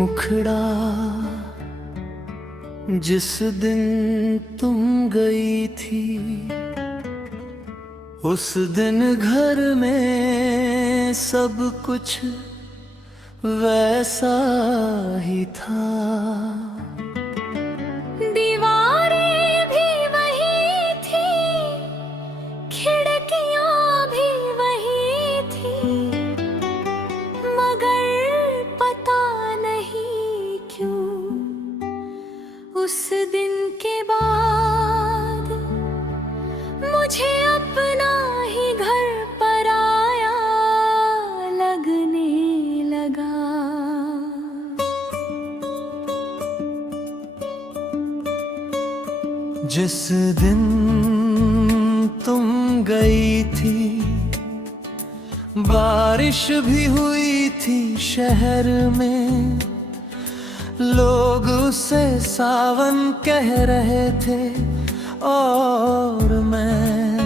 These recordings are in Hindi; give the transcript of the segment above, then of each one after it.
मुखड़ा जिस दिन तुम गई थी, उस दिन घर में सब कुछ वैसा ही था। दीवारें भी वही थी, खिड़कियां भी वही थी, मगर पता नहीं क्यों उस दिन के बाद मुझे अपना ही घर पराया लगने लगा। जिस दिन तुम गई थी, बारिश भी हुई थी शहर में। लोग उसे सावन कह रहे थे और मैं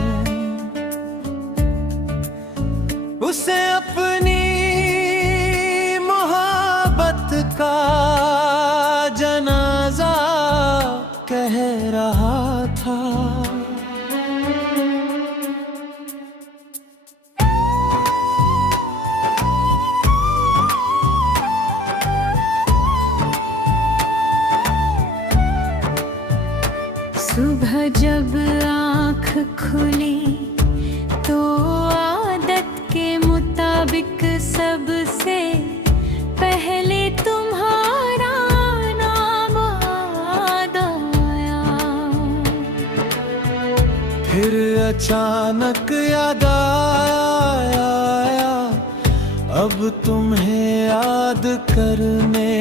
उसे अपनी मोहब्बत का जनाजा कह रहा था। सुबह जब आँख खुली तो आदत के मुताबिक सबसे पहले तुम्हारा नाम याद आया। फिर अचानक याद आया, अब तुम्हें याद करने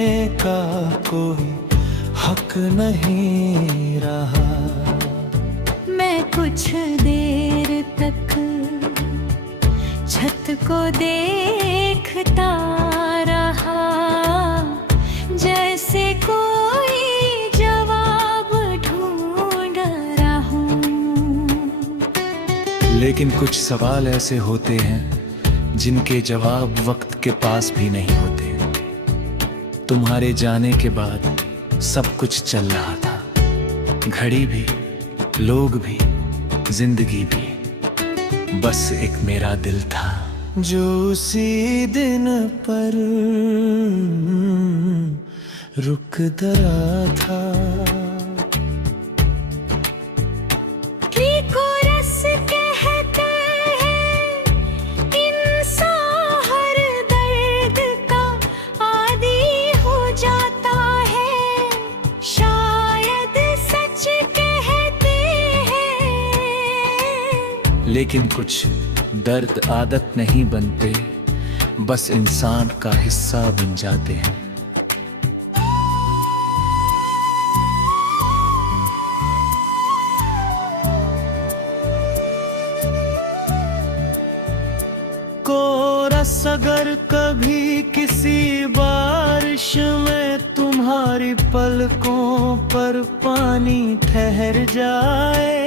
का कोई हक नहीं रहा। मैं कुछ देर तक छत को देखता रहा, जैसे कोई जवाब ढूंढ रहा हूँ। लेकिन कुछ सवाल ऐसे होते हैं जिनके जवाब वक्त के पास भी नहीं होते। तुम्हारे जाने के बाद सब कुछ चल रहा था, घड़ी भी, लोग भी, जिंदगी भी, बस एक मेरा दिल था जो उसी दिन पर रुक दरा था। लेकिन कुछ दर्द आदत नहीं बनते, बस इंसान का हिस्सा बन जाते हैं। कोरस अगर कभी किसी बारिश में तुम्हारी पलकों पर पानी ठहर जाए,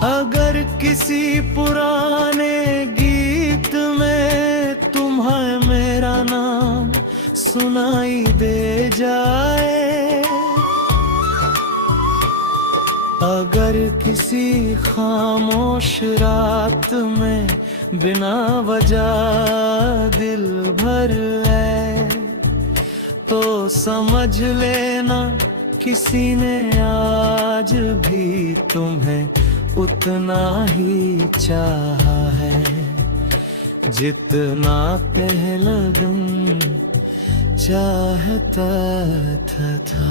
अगर किसी पुराने गीत में तुम्हें मेरा नाम सुनाई दे जाए, अगर किसी खामोश रात में बिना वजह दिल भर है, तो समझ लेना किसी ने आज भी तुम्हें उतना ही चाहा है जितना पहला दिन चाहता था।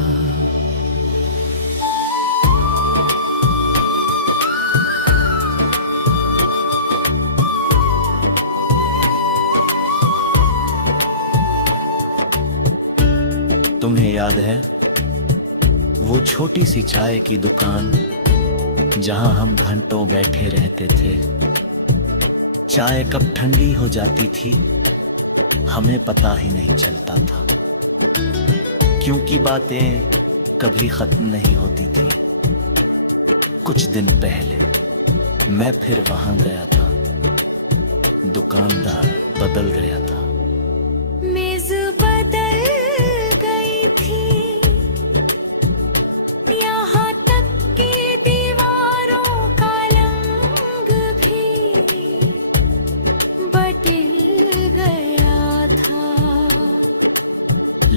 तुम्हें याद है वो छोटी सी चाय की दुकान जहां हम घंटों बैठे रहते थे? चाय कब ठंडी हो जाती थी हमें पता ही नहीं चलता था, क्योंकि बातें कभी खत्म नहीं होती थी। कुछ दिन पहले मैं फिर वहां गया था, दुकानदार बदल गया था।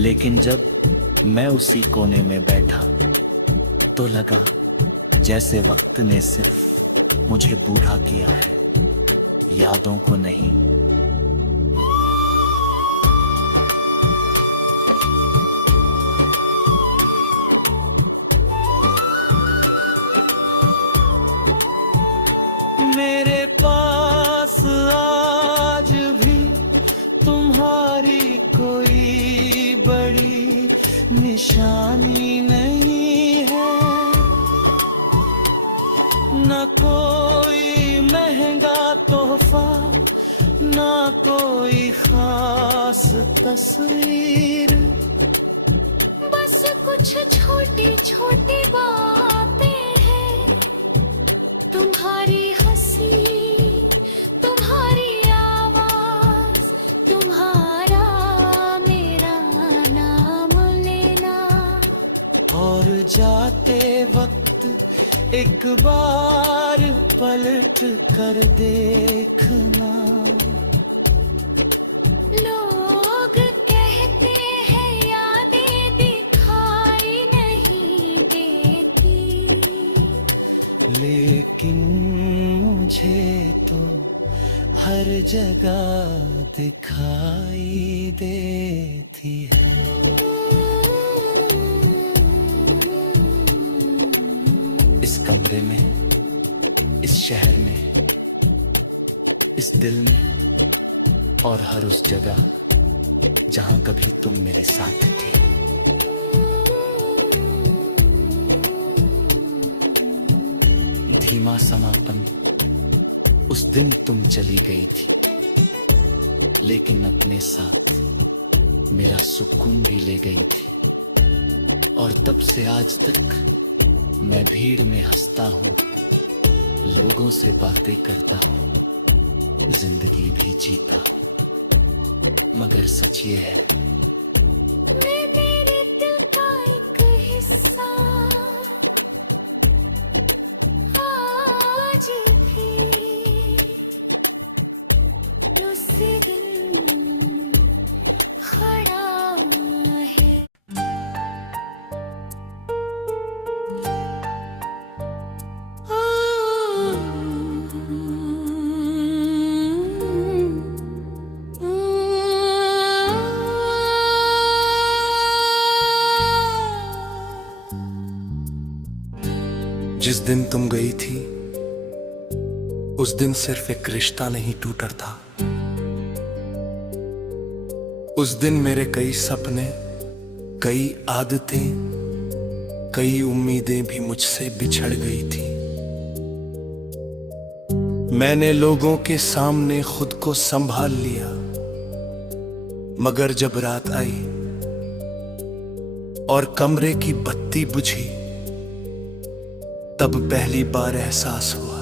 लेकिन जब मैं उसी कोने में बैठा तो लगा जैसे वक्त ने सिर्फ मुझे बूढ़ा किया है, यादों को नहीं। मेरे पास आज भी तुम्हारी कोई बड़ी निशानी नहीं है, न कोई महंगा तोहफा, न कोई खास तस्वीर, बस कुछ छोटी छोटी बातें हैं, तुम्हारी हंसी, तुम्हारी आवाज, तुम्हारा मेरा नाम लेना, और जाते वक्त एक बार पलट कर देखना। लोग कहते हैं यादें दिखाई नहीं देती, लेकिन मुझे तो हर जगह दिखाई देती है। इस कमरे में, इस शहर में, इस दिल में और हर उस जगह जहां कभी तुम मेरे साथ थे। धीमा समापन, उस दिन तुम चली गई थी, लेकिन अपने साथ मेरा सुकून भी ले गई थी। और तब से आज तक मैं भीड़ में हंसता हूँ, लोगों से बातें करता हूँ, जिंदगी भी जीता हूँ। मगर सच ये है, मैं मेरे दिल का एक हिस्सा आज भी उसी दिन खड़ा है। जिस दिन तुम गई थी उस दिन सिर्फ एक रिश्ता नहीं टूटा था, उस दिन मेरे कई सपने, कई आदतें, कई उम्मीदें भी मुझसे बिछड़ गई थी। मैंने लोगों के सामने खुद को संभाल लिया, मगर जब रात आई और कमरे की बत्ती बुझी, तब पहली बार एहसास हुआ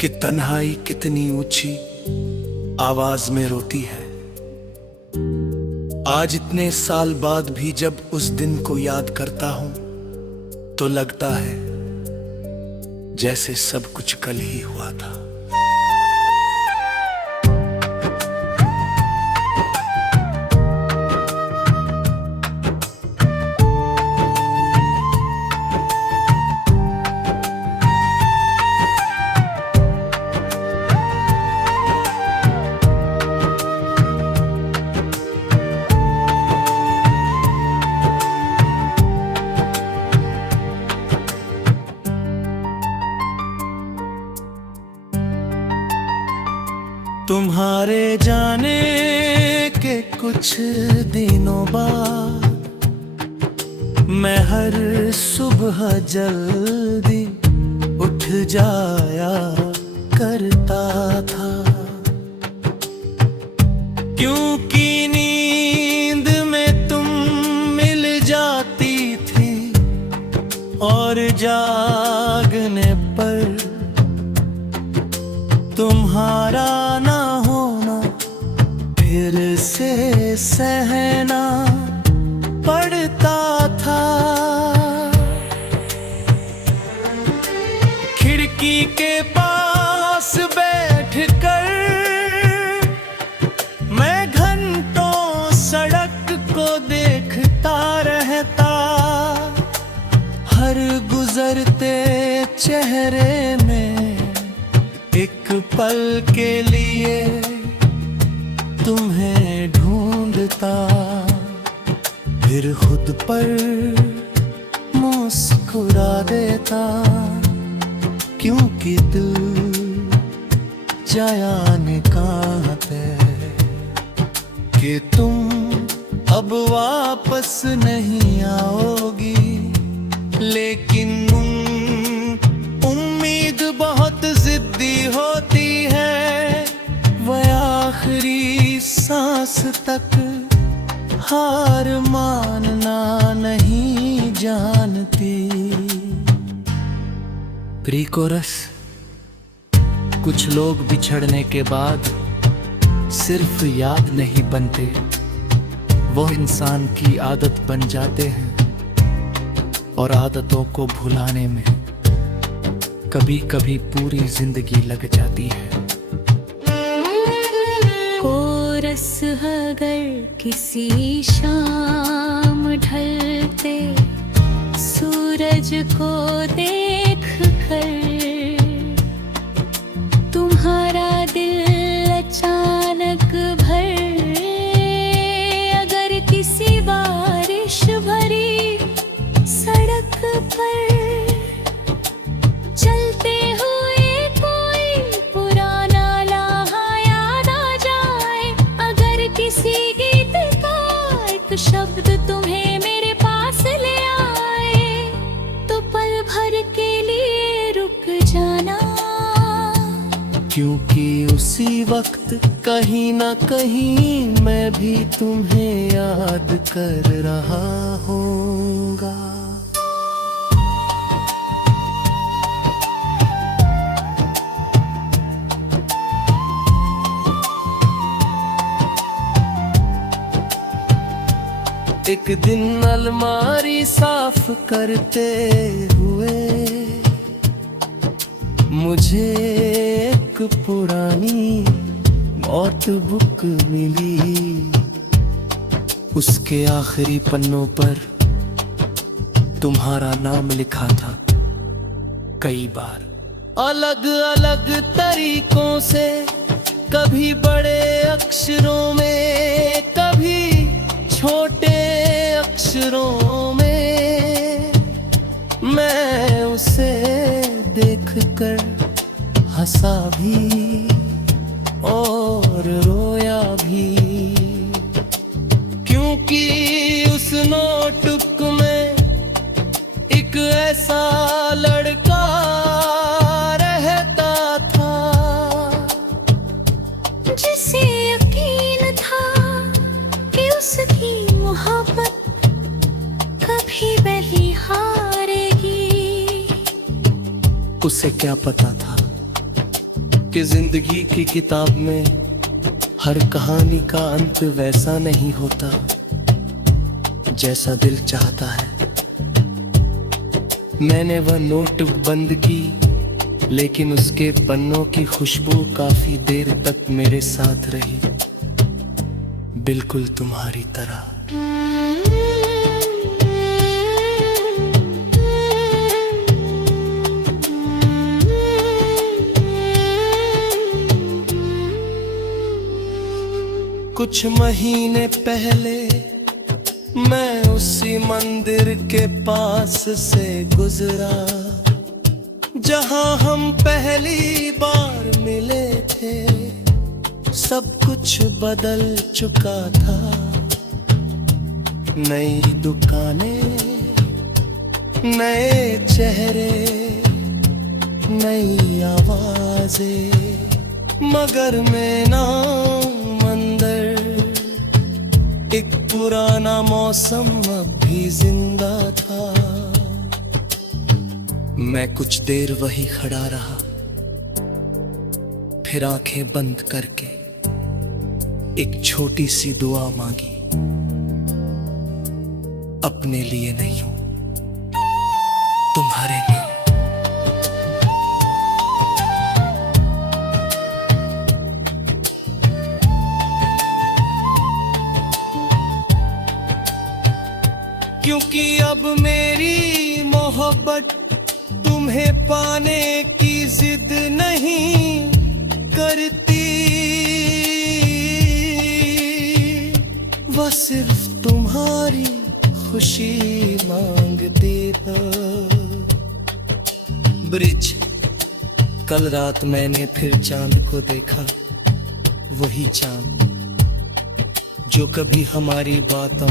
कि तन्हाई कितनी ऊंची आवाज में रोती है। आज इतने साल बाद भी जब उस दिन को याद करता हूं तो लगता है जैसे सब कुछ कल ही हुआ था। तुम्हारे जाने के कुछ दिनों बाद मैं हर सुबह जल्दी उठ जाया करता था, क्योंकि नींद में तुम मिल जाती थी और जागने पर तुम्हारा ना होना फिर से सहना पड़ता था। खिड़की के पास बैठकर मैं घंटों सड़क गुजरते चेहरे में एक पल के लिए तुम्हें ढूंढता, फिर खुद पर मुस्कुरा देता, क्योंकि दिल जाने कहाँ पे कि तुम अब वापस नहीं आओगी। लेकिन उम्मीद बहुत जिद्दी होती है, वह आखिरी सांस तक हार मानना नहीं जानती। प्री कोरस, कुछ लोग बिछड़ने के बाद सिर्फ याद नहीं बनते, वो इंसान की आदत बन जाते हैं, और आदतों को भुलाने में कभी कभी पूरी जिंदगी लग जाती है। कोरस अगर किसी शाम ढलते सूरज को देख कर तुम्हारा दिल अचानक भर, अगर किसी बारिश भरी सड़क पर चलते हुए कोई पुराना लम्हा याद आ जाए, अगर किसी गीत का एक शब्द तुम्हें मेरे पास ले आए, तो पल भर के लिए रुक जाना, क्योंकि उसी वक्त कहीं ना कहीं मैं भी तुम्हें याद कर रहा होऊंगा। एक दिन अलमारी साफ करते हुए मुझे एक पुरानी नोटबुक मिली, उसके आखिरी पन्नों पर तुम्हारा नाम लिखा था कई बार, अलग अलग तरीकों से, कभी बड़े अक्षरों में, कभी छोटे अक्षरों में। मैं उसे देखकर हंसा भी और रोया भी, क्योंकि उस नोटबुक में एक ऐसा लड़का रहता था जिसे यकीन था कि उसकी मोहब्बत कभी वही हारेगी। उसे क्या पता था कि जिंदगी की किताब में हर कहानी का अंत वैसा नहीं होता जैसा दिल चाहता है। मैंने वह नोट बंद की, लेकिन उसके पन्नों की खुशबू काफी देर तक मेरे साथ रही, बिल्कुल तुम्हारी तरह। कुछ महीने पहले मैं उसी मंदिर के पास से गुजरा जहां हम पहली बार मिले थे। सब कुछ बदल चुका था, नई दुकानें, नए चेहरे, नई आवाजें, मगर मैं ना अंदर एक पुराना मौसम अब भी जिंदा था। मैं कुछ देर वही खड़ा रहा, फिर आंखें बंद करके एक छोटी सी दुआ मांगी, अपने लिए नहीं हूं, तुम्हारे लिए। क्योंकि अब मेरी मोहब्बत तुम्हें पाने की जिद नहीं करती, वो सिर्फ तुम्हारी खुशी मांगती है। ब्रिज। कल रात मैंने फिर चांद को देखा, वही चांद जो कभी हमारी बातों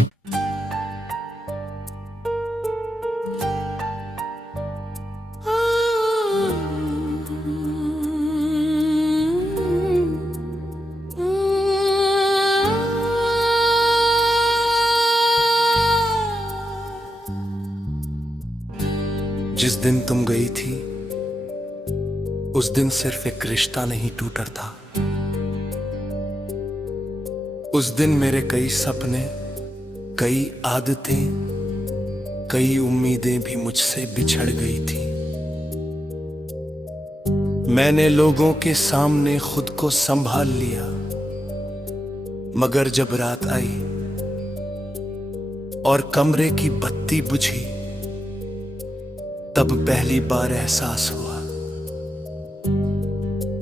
जिस दिन तुम गई थी उस दिन सिर्फ एक रिश्ता नहीं टूटा था, उस दिन मेरे कई सपने, कई आदतें, कई उम्मीदें भी मुझसे बिछड़ गई थी। मैंने लोगों के सामने खुद को संभाल लिया, मगर जब रात आई और कमरे की बत्ती बुझी, तब पहली बार एहसास हुआ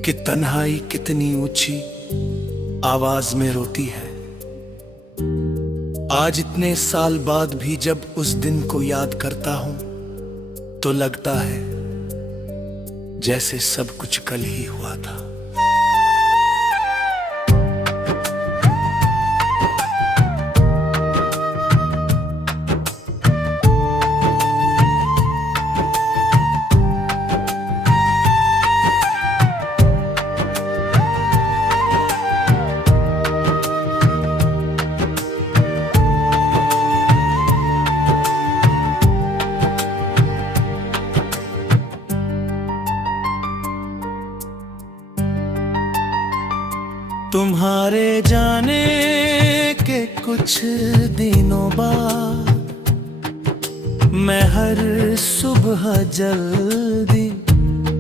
कि तन्हाई कितनी ऊंची आवाज में रोती है। आज इतने साल बाद भी जब उस दिन को याद करता हूं तो लगता है जैसे सब कुछ कल ही हुआ था। तुम्हारे जाने के कुछ दिनों बाद मैं हर सुबह जल्दी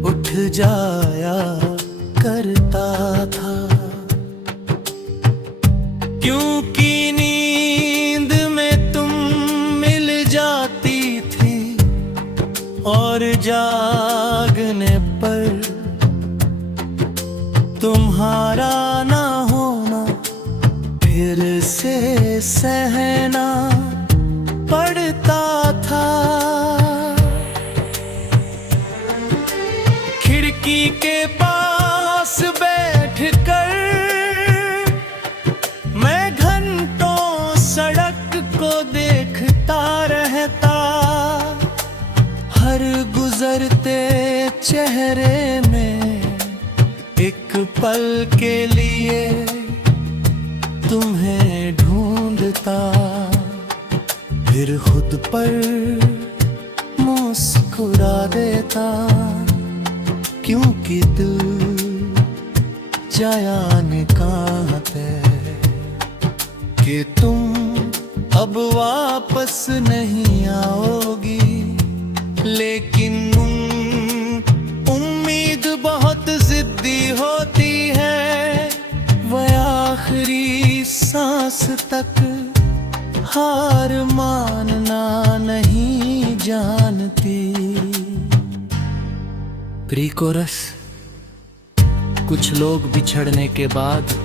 उठ जाया करता था, क्योंकि नींद में तुम मिल जाती थी और जागने पर तुम्हारा ना होना फिर से सहना पड़ता था। खिड़की के पास बैठकर मैं घंटों सड़क को देखता रहता, हर गुजरते चेहरे में एक पल के लिए तुम्हें ढूंढता, फिर खुद पर मुस्कुरा देता, क्योंकि दिल जाने कहाँ है कि तुम अब वापस नहीं आओगी। लेकिन उम्मीद बहुत जिद्दी होती है, वह आखिरी सांस तक हार मानना नहीं जानती। Pre coarse. कुछ लोग बिछड़ने के बाद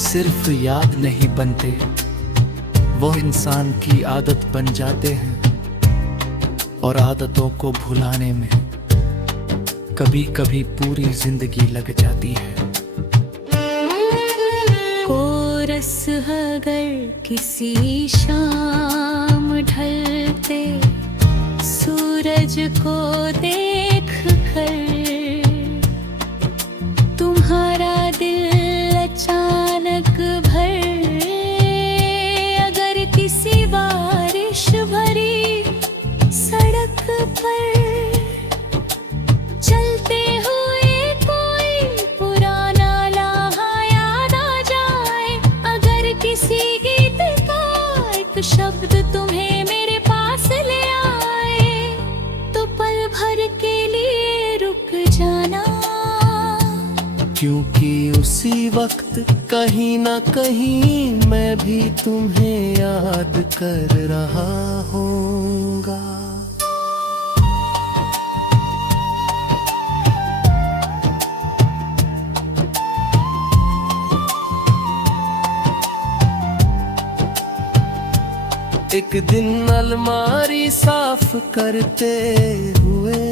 सिर्फ याद नहीं बनते, वो इंसान की आदत बन जाते हैं, और आदतों को भुलाने में कभी कभी पूरी जिंदगी लग जाती है। कोरस अगर किसी शाम ढलते सूरज को देख कर तुम्हारा दिल अचानक भर, अगर किसी बारिश भरी सड़क पर चलते हुए कोई पुराना लम्हा याद आ जाए, अगर किसी गीत का एक शब्द तुम्हें मेरे पास ले आए, तो पल भर के लिए रुक जाना, क्योंकि उसी वक्त कहीं ना कहीं मैं भी तुम्हें याद कर रहा हूँगा। एक दिन अलमारी साफ करते हुए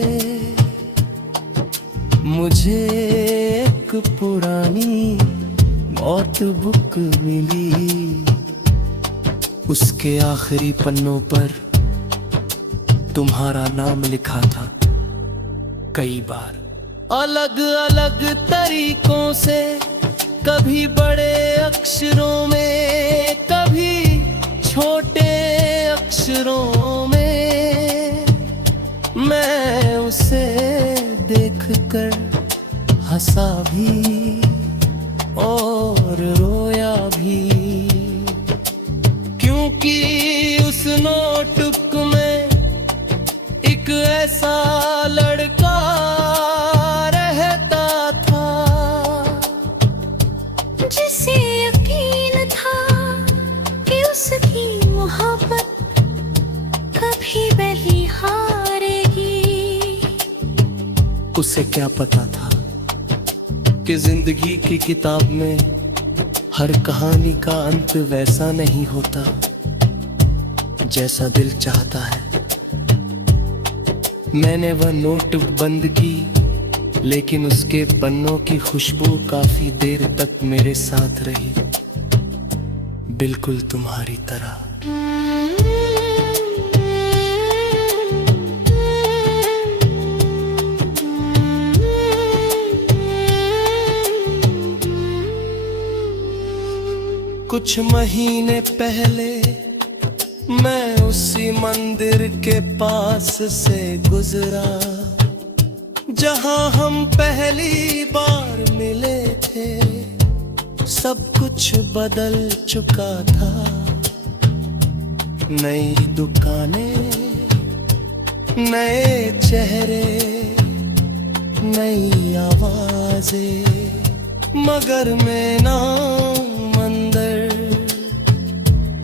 मुझे एक पुरानी नोटबुक मिली। उसके आखिरी पन्नों पर तुम्हारा नाम लिखा था कई बार, अलग अलग तरीकों से, कभी बड़े अक्षरों में, कभी छोटे अक्षरों में। मैं उसे देखकर हंसा भी और रोया भी, क्योंकि उस नोटबुक में एक ऐसा लड़का रहता था जिसे यकीन था कि उसकी मोहब्बत कभी बलिहारेगी। उसे क्या पता था कि जिंदगी की किताब में हर कहानी का अंत वैसा नहीं होता जैसा दिल चाहता है। मैंने वह नोटबुक बंद की, लेकिन उसके पन्नों की खुशबू काफी देर तक मेरे साथ रही, बिल्कुल तुम्हारी तरह। कुछ महीने पहले मैं उसी मंदिर के पास से गुजरा जहां हम पहली बार मिले थे। सब कुछ बदल चुका था, नई दुकानें, नए चेहरे, नई आवाजें, मगर मेरा मंदिर,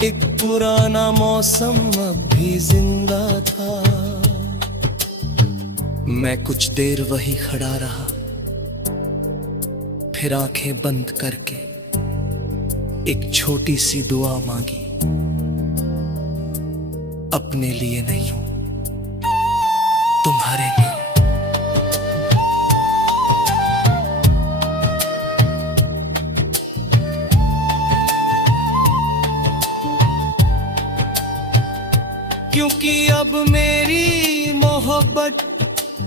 एक पुराना मौसम अब भी जिंदा था। मैं कुछ देर वही खड़ा रहा, फिर आंखें बंद करके एक छोटी सी दुआ मांगी, अपने लिए नहीं, तुम्हारे लिए। क्योंकि अब मेरी मोहब्बत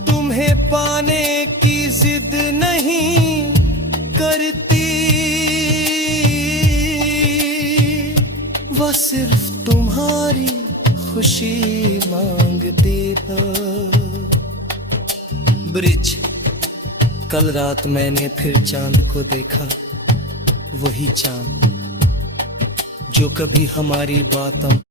तुम्हें पाने की जिद नहीं करती, वह सिर्फ तुम्हारी खुशी मांगती है। ब्रिज, कल रात मैंने फिर चांद को देखा, वही चांद जो कभी हमारी बात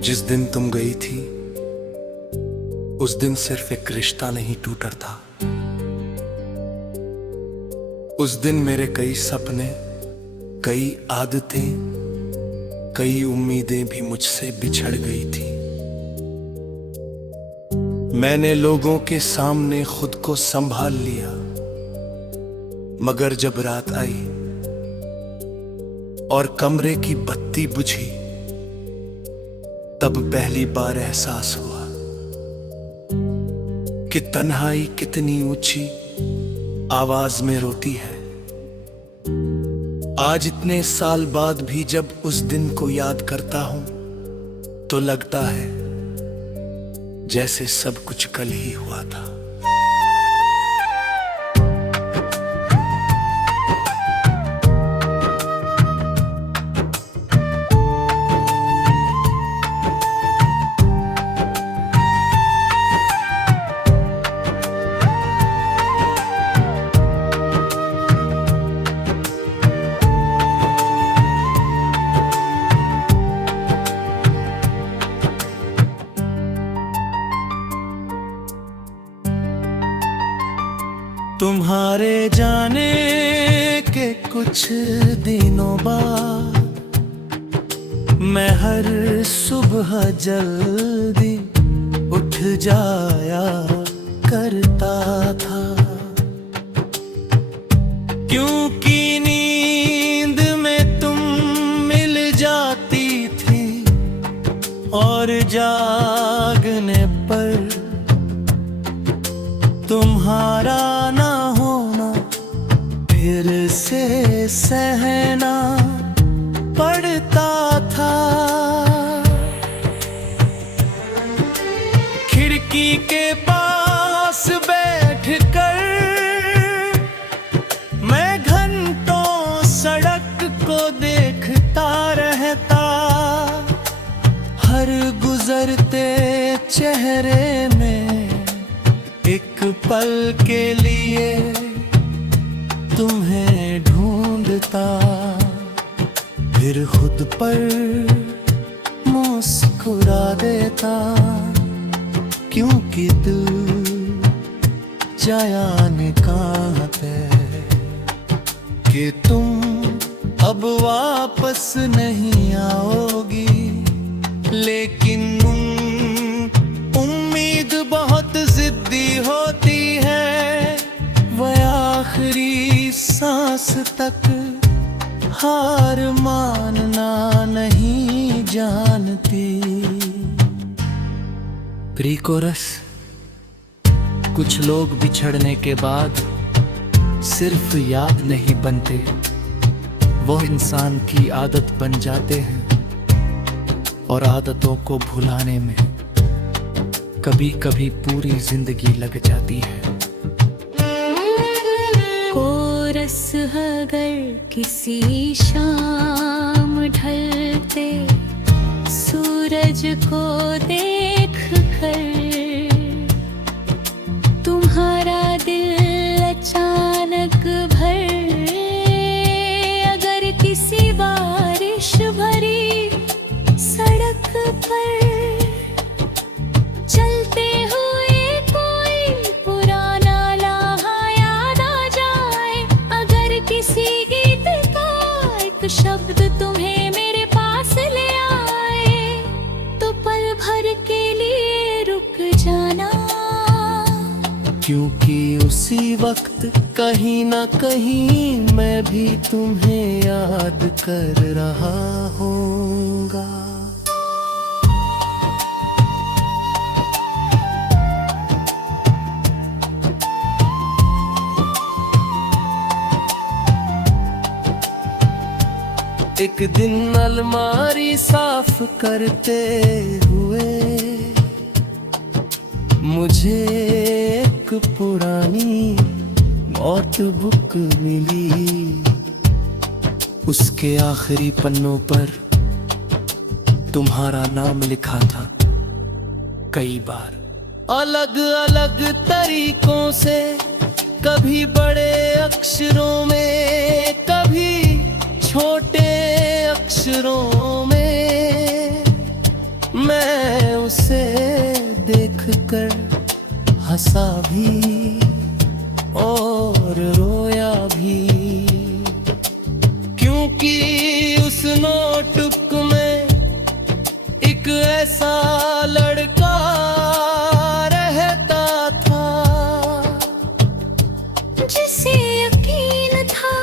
जिस दिन तुम गई थी उस दिन सिर्फ एक रिश्ता नहीं टूटा था, उस दिन मेरे कई सपने, कई आदतें, कई उम्मीदें भी मुझसे बिछड़ गई थी। मैंने लोगों के सामने खुद को संभाल लिया, मगर जब रात आई और कमरे की बत्ती बुझी, तब पहली बार एहसास हुआ कि तन्हाई कितनी ऊंची आवाज में रोती है। आज इतने साल बाद भी जब उस दिन को याद करता हूं तो लगता है जैसे सब कुछ कल ही हुआ था। तुम्हारे जाने के कुछ दिनों बाद मैं हर सुबह जल्दी उठ जाया करता था, क्योंकि नींद में तुम मिल जाती थी और जागने पर तुम्हारा ना होना फिर से सहना पड़ता था। खिड़की के पास बैठकर मैं घंटों सड़क को देखता रहता, हर गुजरते चेहरे में एक पल के लिए तुम्हें ढूंढता, फिर खुद पर मुस्कुरा देता, क्योंकि दिल जाने कहाँ पे कि तुम अब वापस नहीं आओगी। लेकिन उम्मीद बहुत जिद्दी होती है, वह आखिरी सांस तक हार मानना नहीं जानती। Pre coarse. कुछ लोग बिछड़ने के बाद सिर्फ याद नहीं बनते, वो इंसान की आदत बन जाते हैं, और आदतों को भुलाने में कभी कभी पूरी जिंदगी लग जाती है। कोरस अगर किसी शाम ढलते सूरज को देख कर तुम्हारा दिल अचानक भर, अगर किसी बारिश भरी सड़क पर चलते हुए कोई पुराना लम्हा याद आ जाए, अगर किसी गीत का एक शब्द तुम्हें मेरे पास ले आए, तो पल भर के लिए रुक जाना, क्योंकि उसी वक्त कहीं ना कहीं मैं भी तुम्हें याद कर रहा होऊंगा। एक दिन अलमारी साफ करते हुए मुझे एक पुरानी नोटबुक मिली, उसके आखिरी पन्नों पर तुम्हारा नाम लिखा था कई बार, अलग अलग तरीकों से, कभी बड़े अक्षरों में, कभी छोटे अक्षरों में। मैं उसे देखकर हंसा भी और रोया भी, क्योंकि उस नोटबुक में एक ऐसा लड़का रहता था जिसे यकीन था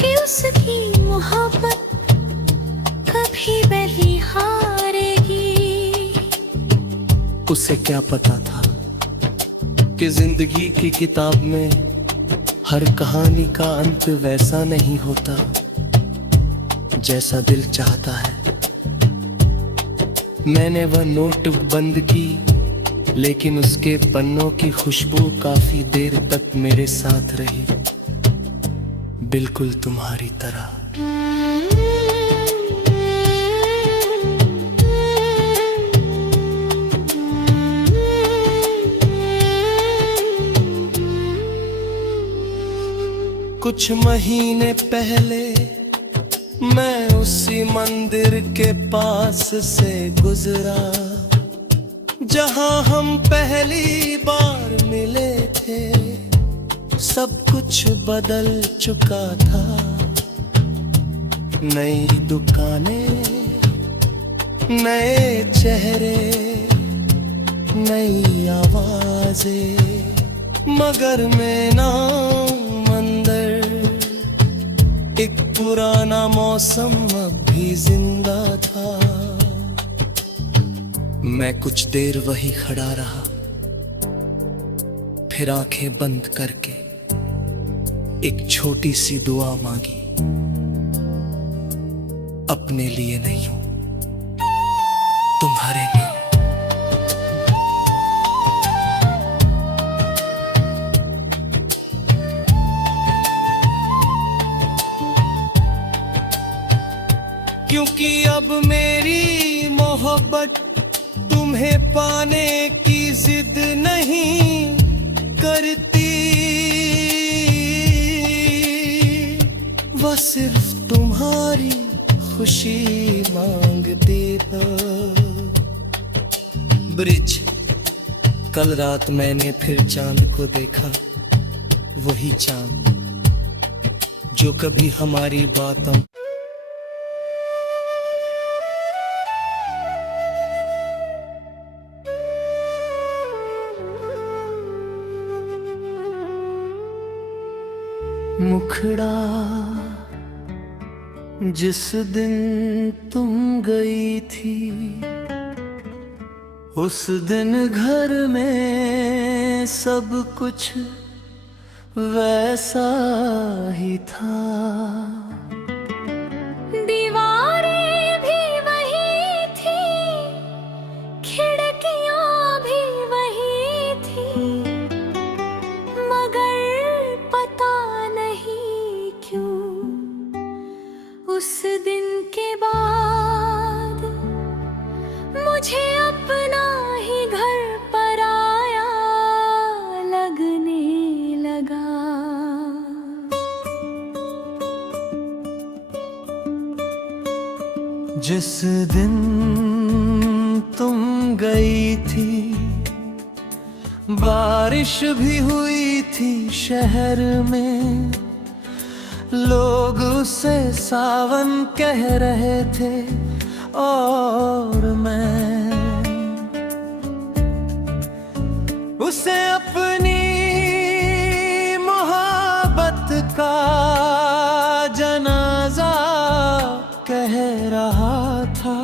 कि उसकी मोहब्बत कभी वही हारेगी। उसे क्या पता था कि जिंदगी की किताब में हर कहानी का अंत वैसा नहीं होता जैसा दिल चाहता है। मैंने वह नोटबुक बंद की, लेकिन उसके पन्नों की खुशबू काफी देर तक मेरे साथ रही, बिल्कुल तुम्हारी तरह। कुछ महीने पहले मैं उसी मंदिर के पास से गुजरा जहां हम पहली बार मिले थे। सब कुछ बदल चुका था। नई दुकानें, नए चेहरे, नई आवाजें, मगर मेरा मंदिर, एक पुराना मौसम अब भी जिंदा था। मैं कुछ देर वही खड़ा रहा, फिर आंखें बंद करके एक छोटी सी दुआ मांगी। अपने लिए नहीं हूं, तुम्हारे लिए। क्योंकि अब मेरी मोहब्बत तुम्हें पाने की जिद नहीं करती, वो सिर्फ तुम्हारी खुशी मांगती है। ब्रिज, कल रात मैंने फिर चांद को देखा, वही चांद जो कभी हमारी बातों मुखड़ा जिस दिन तुम गई थी, उस दिन घर में सब कुछ वैसा ही था। दीवारें भी वही थी, खिड़कियां भी वही थी, मगर पता नहीं क्यों उस दिन के बाद मुझे अपना ही घर पराया लगने लगा। जिस दिन तुम गई थी, बारिश भी हुई थी शहर में, लोग उसे सावन कह रहे थे, और मैं उसे अपनी मोहब्बत का जनाजा कह रहा था।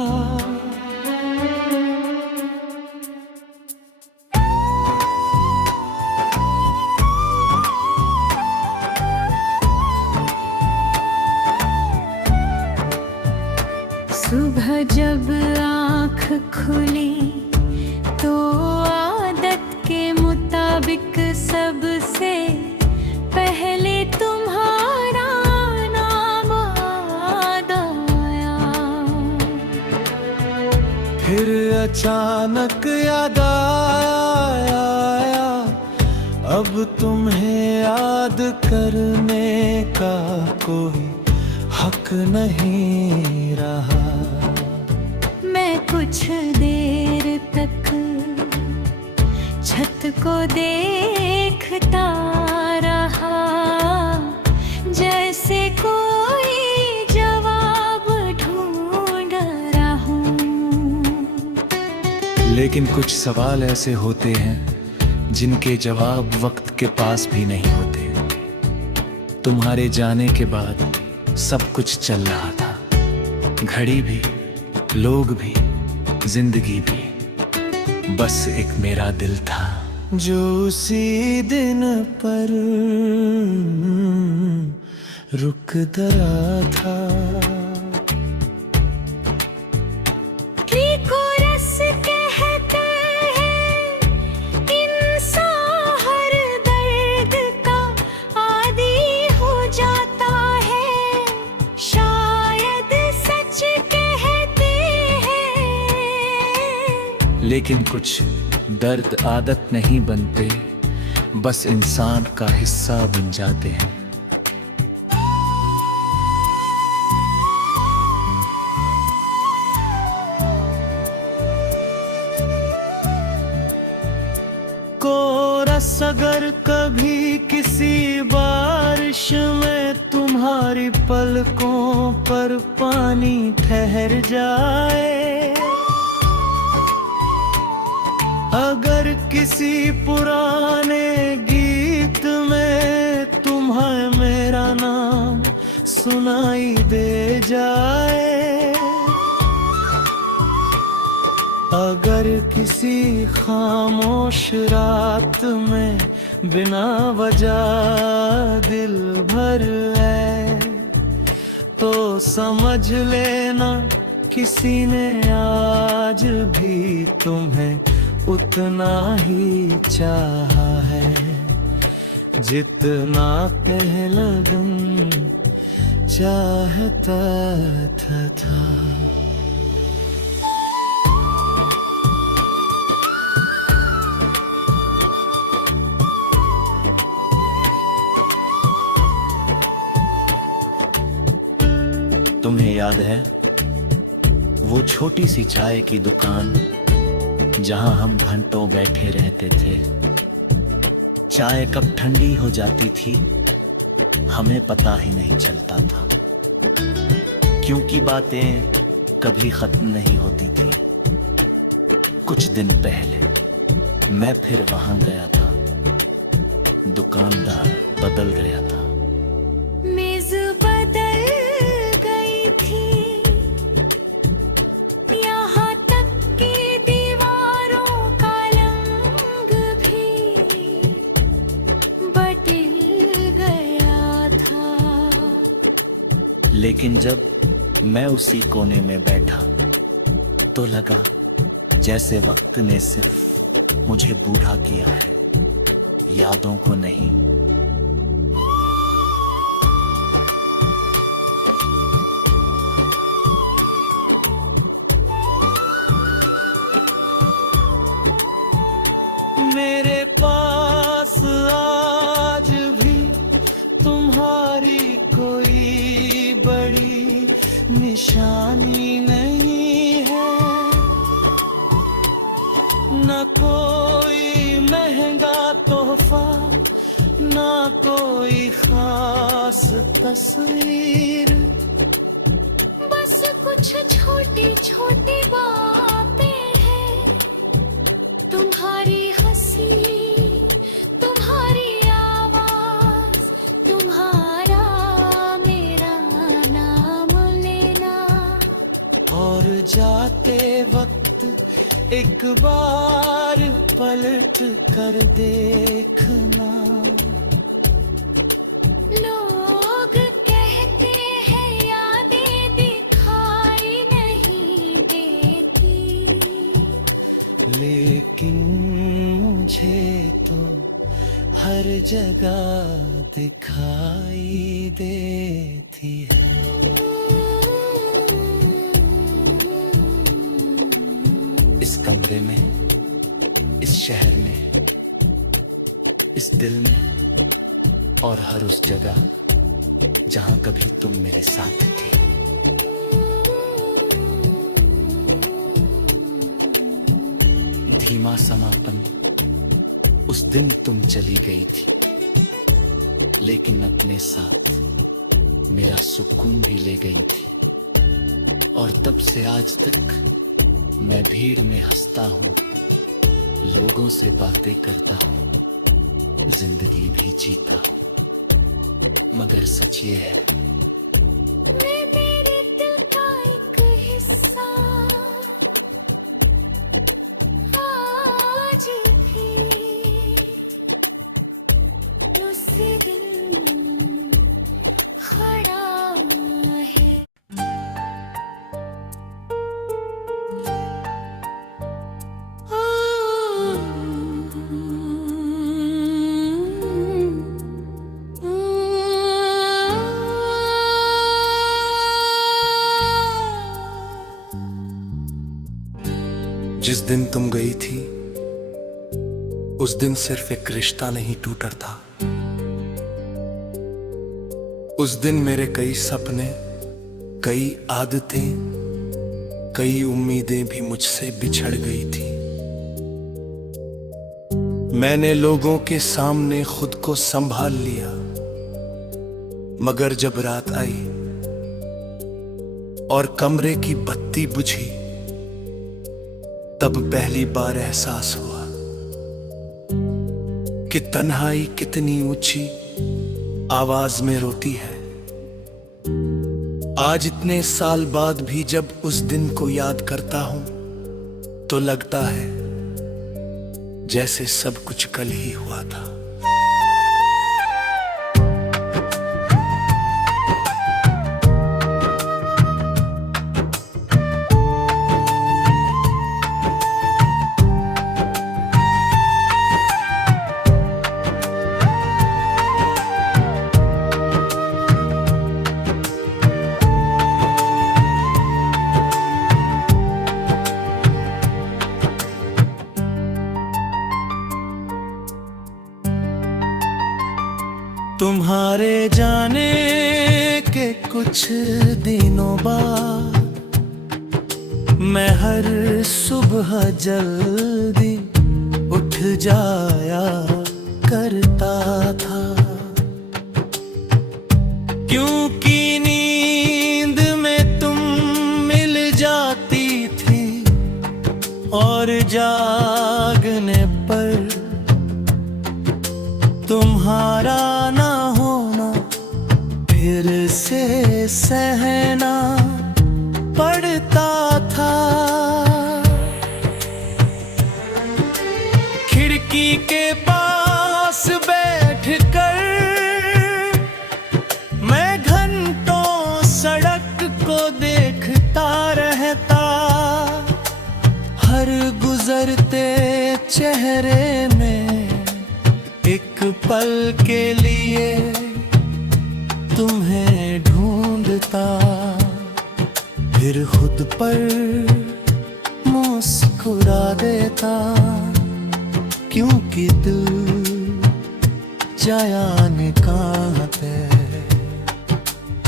सुबह जब आँख खुली तो आदत के मुताबिक सबसे पहले तुम्हारा नाम याद आया। फिर अचानक याद आया, अब तुम्हें याद करने का कोई हक नहीं रहा। मैं कुछ देर तक छत को देखता रहा, जैसे कोई जवाब ढूंढ रहा हूँ। लेकिन कुछ सवाल ऐसे होते हैं जिनके जवाब वक्त के पास भी नहीं होते। तुम्हारे जाने के बाद सब कुछ चल रहा था, घड़ी भी, लोग भी, जिंदगी भी, बस एक मेरा दिल था जो उसी दिन पर रुक दरा था। लेकिन कुछ दर्द आदत नहीं बनते, बस इंसान का हिस्सा बन जाते हैं। कोरस अगर कभी किसी बारिश में तुम्हारी पलकों पर पानी ठहर जाए, अगर किसी पुराने गीत में तुम्हें मेरा नाम सुनाई दे जाए, अगर किसी खामोश रात में बिना वजह दिल भर है, तो समझ लेना किसी ने आज भी तुम्हें उतना ही चाहा है जितना पहला दिन चाहता था। तुम्हें याद है वो छोटी सी चाय की दुकान जहां हम घंटों बैठे रहते थे? चाय कब ठंडी हो जाती थी हमें पता ही नहीं चलता था, क्योंकि बातें कभी खत्म नहीं होती थी। कुछ दिन पहले मैं फिर वहां गया था, दुकानदार बदल गया था। मेज बदल गई थी, यहाँ तक कि दीवारों का रंग भी बदल गया था। लेकिन जब मैं उसी कोने में बैठा तो लगा जैसे वक्त ने सिर्फ मुझे बूढ़ा किया है, यादों को नहीं। मेरे पास आज भी तुम्हारी कोई बड़ी निशानी नहीं है, न कोई महंगा तोहफा, न कोई खास तस्वीर, बस कुछ छोटी छोटी बातें हैं, तुम्हारी हंसी, तुम्हारी आवाज, तुम्हारा मेरा नाम लेना, और जाते वक्त एक बार पलट कर देखना। लोग कहते हैं यादें दिखाई नहीं देती, लेकिन मुझे तो हर जगह दिखाई देती है। इस कमरे में, इस शहर में, इस दिल में, और हर उस जगह जहां कभी तुम मेरे साथ थी। धीमा समापन, उस दिन तुम चली गई थी, लेकिन अपने साथ मेरा सुकून भी ले गई थी। और तब से आज तक मैं भीड़ में हंसता हूँ, लोगों से बातें करता हूँ, जिंदगी भी जीता हूँ, मगर सच ये है मैं मेरे दिल का एक हिस्सा आज भी उसी दिन खड़ा है। जिस दिन तुम गई थी उस दिन सिर्फ एक रिश्ता नहीं टूटा था, उस दिन मेरे कई सपने, कई आदतें, कई उम्मीदें भी मुझसे बिछड़ गई थी। मैंने लोगों के सामने खुद को संभाल लिया, मगर जब रात आई और कमरे की बत्ती बुझी, तब पहली बार एहसास हुआ कि तन्हाई कितनी ऊंची आवाज में रोती है। आज इतने साल बाद भी जब उस दिन को याद करता हूं तो लगता है जैसे सब कुछ कल ही हुआ था। तुम्हारे जाने के कुछ दिनों बाद मैं हर सुबह जल्दी उठ जाया करता था, क्योंकि नींद में तुम मिल जाती थी और जागने पर तुम्हारा ना होना फिर से सहना पड़ता था। खिड़की के पास बैठकर मैं घंटों सड़क को देखता रहता, हर गुजरते चेहरे में एक पल के लिए तुम्हें ढूंढता, फिर खुद पर मुस्कुरा देता, क्योंकि दिल जाने कहाँ पे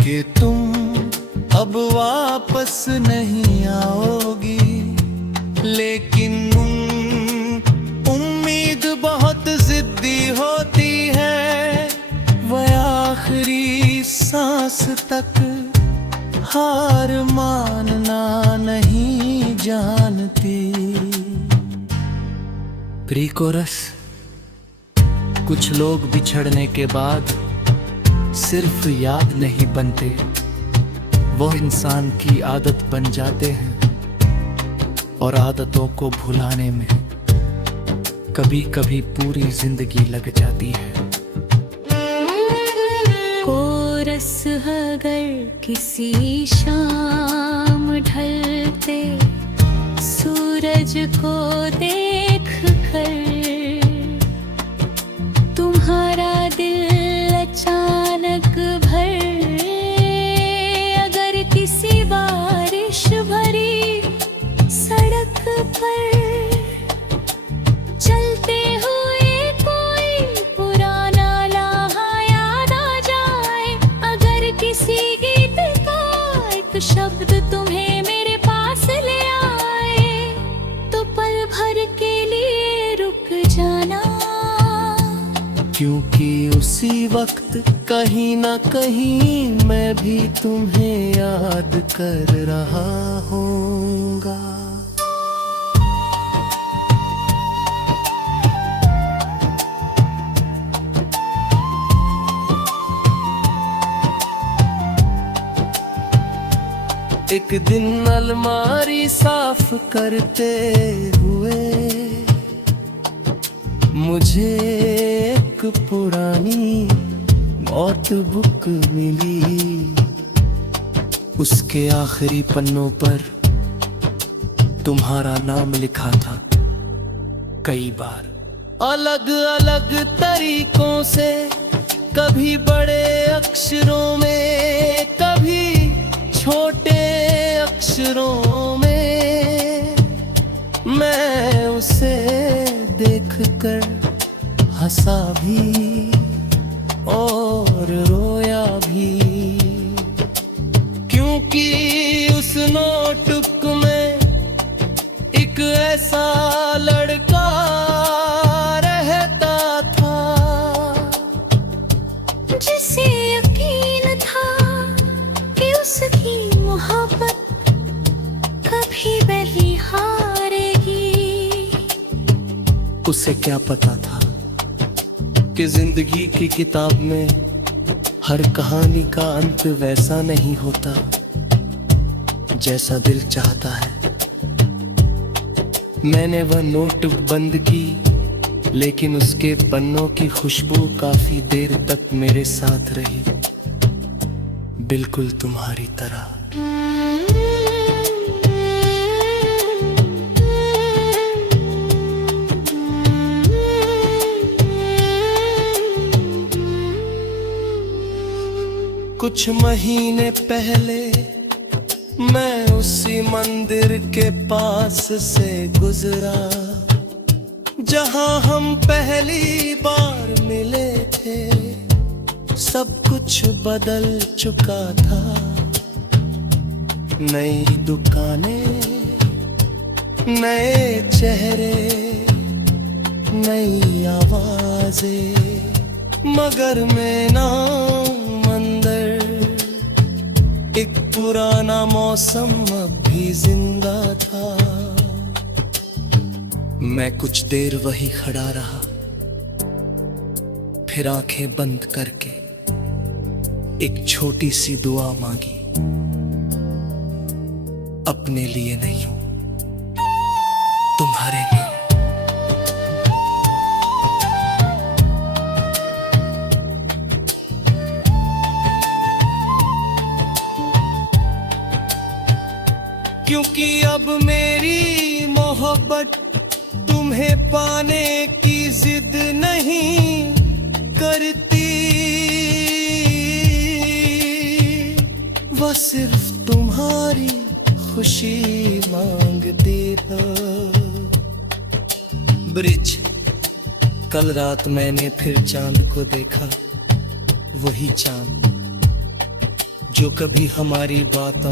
कि तुम अब वापस नहीं आओगी। लेकिन उम्मीद बहुत जिद्दी होती है, वह आखिरी सांस तक हार मानना नहीं जानती। प्री कोरस, कुछ लोग बिछड़ने के बाद सिर्फ याद नहीं बनते, वो इंसान की आदत बन जाते हैं, और आदतों को भुलाने में कभी कभी पूरी जिंदगी लग जाती है। कोरस अगर किसी शाम ढलते सूरज को देख कर तुम्हारा दिल अचानक भर, अगर किसी बारिश भरी सड़क पर चलते हुए कोई पुराना लम्हा याद आ जाए, अगर किसी गीत का एक शब्द तुम्हें मेरे पास ले आए, तो पल भर के लिए रुक जाना, क्योंकि उसी वक्त कहीं ना कहीं मैं भी तुम्हें याद कर रहा होऊंगा। एक दिन अलमारी साफ करते हुए मुझे एक पुरानी नोटबुक मिली, उसके आखिरी पन्नों पर तुम्हारा नाम लिखा था कई बार, अलग अलग तरीकों से, कभी बड़े अक्षरों में, कभी छोटे अक्षरों में। मैं उसे देखकर हंसा भी और रोया भी, क्योंकि उस नोटबुक में एक ऐसा लड़का रह मोहब्बत कभी बलिहारेगी। उसे क्या पता था कि जिंदगी की किताब में हर कहानी का अंत वैसा नहीं होता जैसा दिल चाहता है। मैंने वह नोट बंद की, लेकिन उसके पन्नों की खुशबू काफी देर तक मेरे साथ रही, बिल्कुल तुम्हारी तरह। कुछ महीने पहले मैं उसी मंदिर के पास से गुजरा जहां हम पहली बार मिले थे। सब कुछ बदल चुका था, नई दुकानें, नए चेहरे, नई आवाजें, मगर मेरा मंदिर, एक पुराना मौसम अब भी जिंदा था। मैं कुछ देर वही खड़ा रहा, फिर आंखें बंद करके एक छोटी सी दुआ मांगी। अपने लिए नहीं, तुम्हारे लिए। क्योंकि अब मेरी मोहब्बत तुम्हें पाने की जिद नहीं करती, वह सिर्फ तुम्हारी खुशी मांगती है। ब्रिज, कल रात मैंने फिर चांद को देखा, वही चांद जो कभी हमारी बात